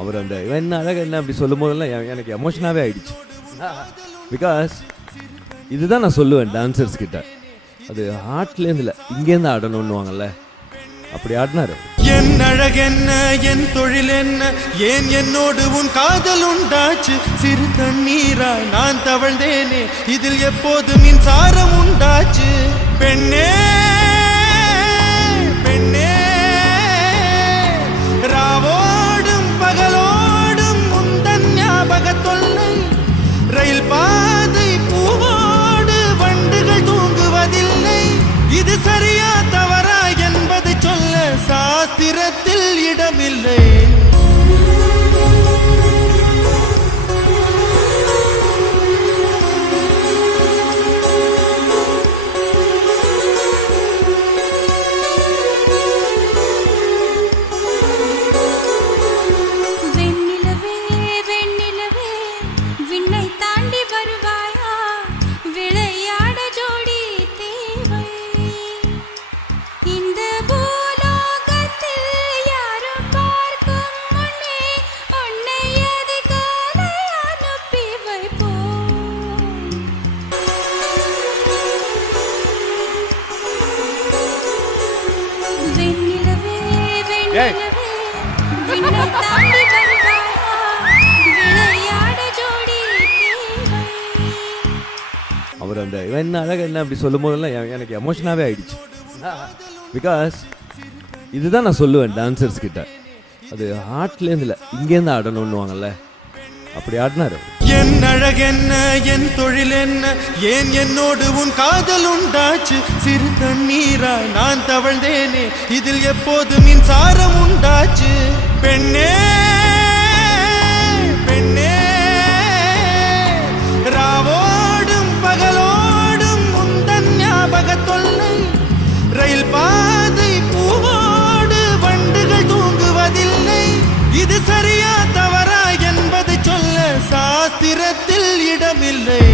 அவர் அந்த என்ன அழகு என்ன அப்படி சொல்லும் போதெல்லாம் எனக்கு எமோஷனாகவே ஆயிடுச்சு. பிகாஸ் இதுதான் நான் சொல்லுவேன் டான்சர்ஸ் கிட்ட, அது ஹார்ட்லேருந்து இல்லை இங்கேருந்து ஆடணும்னுவாங்கல்ல, அப்படி ஆடினாரு. என் அழகென்ன என் தொழில் என்ன, ஏன் என்னோடு உன் காதல் உண்டாச்சு, சிறு தண்ணீரா நான் தவழ்ந்தேனே, இதில் எப்போது மின்சாரம் உண்டாச்சு. பெண்ணே பெண்ணே ராவோடும் பகலோடும் முந்தன் ஞாபக தொல்லை, ரயில் பாதை பூவோடு வண்டுகள் தூங்குவதில்லை, இது சரியா தவறா என்பது சொல்ல சாஸ்திரத்தில் இடமில்லை. அவர் அந்த என்ன அழகு என்ன அப்படி சொல்லும் போதெல்லாம் எனக்கு எமோஷனாகவே ஆயிடுச்சு. பிகாஸ் இதுதான் நான் சொல்லுவேன் டான்சர்ஸ் கிட்ட, அது ஹார்ட்லேருந்து இல்லை இங்கேருந்து ஆடணும்னுவாங்கல்ல, அப்படி ஆடினாரு. என் அழகென்ன என் தொழில் என்ன, ஏன் என்னோடு உன் காதல் உண்டாச்சு, சிறு தண்ணீரா நான் தவழ்ந்தேனே, இதில் எப்போது மின்சாரம் உண்டாச்சு. பெண்ணே பெண்ணே ராவோடும் பகலோடும் முந்தன் ஞாபக தொல்லை, ரயில் பாதை பூவோடு வண்டுகள் தூங்குவதில்லை, இது சரியா தவறா என்பது சொல்ல சாஸ்திரத்தில் இடமில்லை.